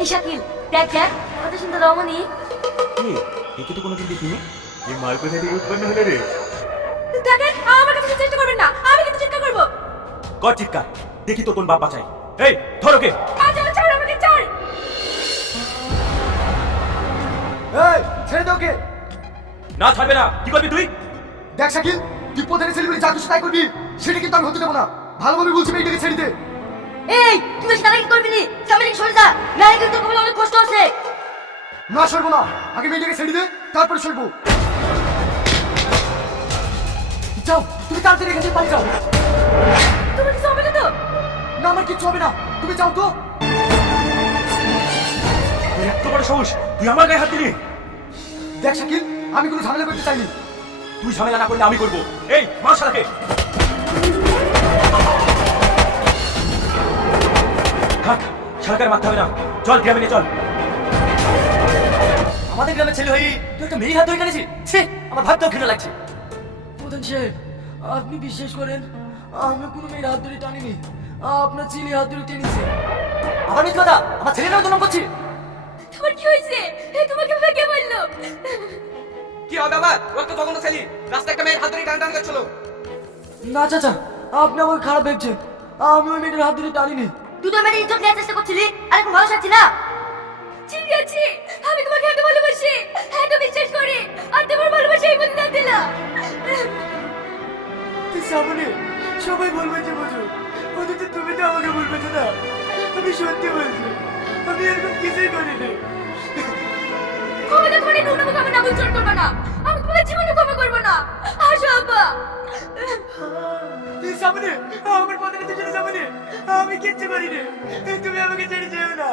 এই শাকিল, দেখ দেখ কত সুন্দর রমণী। একে তো কোনোদিন দেখিনি। এই মাল কোথায় থেকে উৎপন্ন হলো রে? দেখেন, আমার কাছে চেষ্টা করবেন না, আমি কিন্তু চিৎকার করবো। কর চিৎকার, দেখি তো কোন বাপ বাঁচায়। এই ধরো কে? ছাড় আমাকে, ছাড়। এই ছেড়ে দাও কে? না ছাড়বে না, কি করবি তুই? দেখ শাকিল, তুই প্রধানের ছেলেগুলি যা খুশি তাই করবি, সেটা কিন্তু আমি হতে দেবো না। ভালোভাবে বলছি মেয়েটাকে ছেড়ে দে। এই তুই বেশি তাড়াতাড়ি করবি নি, সামনে থেকে সরে যা, নাহলে কিন্তু তোর কপালে অনেক কষ্ট আছে। না সরবো না, আগে মেয়েটাকে ছেড়ে দে, তারপরে সরবো। যাও, তুমি তাড়াতাড়ি এখান থেকে পালিয়ে যাও। তোমার কিছু হবে না তো? না আমার কিচ্ছু হবে না, তুমি যাও তো। তোর এত বড় সাহস, তুই আমার গায়ে হাত দিলি? দেখ শাকিল, আমি কোনো ঝামেলা করতে চাইনি। তুই ঝামেলা না করলে আমি করবো। এই মার শালাকে। থাক, শালাকে আর মারতে হবে না। চল গ্রামে নিয়ে চল। আমাদের গ্রামের ছেলে হয়ে তুই একটা মেয়ের হাত ধরে কেনেছিস? ছি, আমার ভাবতেও ঘৃণা লাগছে। প্রধান সাহেব, আপনি বিশ্বাস করেন আমি কোনো মেয়ের হাত ধরে টানিনি, আপনার ছেলে হাত ধরে টেনেছে। আবার মিথ্যা কথা, আমার ছেলের নামে দুর্নাম করছিস। তোমার কি হয়েছে? তোমাকে কে বললো? কি হবে আবার? ওর তো তখন ছেলে রাস্তায় একটা মেয়ের হাত ধরে টান করছিল। না চাচা, আপনি আমাকে খারাপ ভেবছেন, আমি ওই মেয়েটার হাত ধরে টানিনি। তুই তো মেয়ের ইজ্জত নেওয়ার চেষ্টা করছিলি, আর এখন ভালো থাকছি না। ঠিক আছে, আমি তোমাকে এত ভালোবাসি, এত বিশ্বাস করি, আর তোমার ভালোবাসা এই প্রতিদান দিলাম। তুই সামনে সবাই বলবে যে বুঝো, অথচ তুমি তো আমাকে বলবে যে না। আমি সত্যি বলছি, আমি এরকম কিছুই করিনি। ক্ষমতা করে নুন মুখে না বুঝতে করবে না, আমি তোমার জীবনে ক্ষমা করবো না। আসো আব্বা। তুই সামনে আমার পথে চলে সামনে, আমি কিচ্ছু করিনি, তুমি আমাকে ছেড়ে যেও না।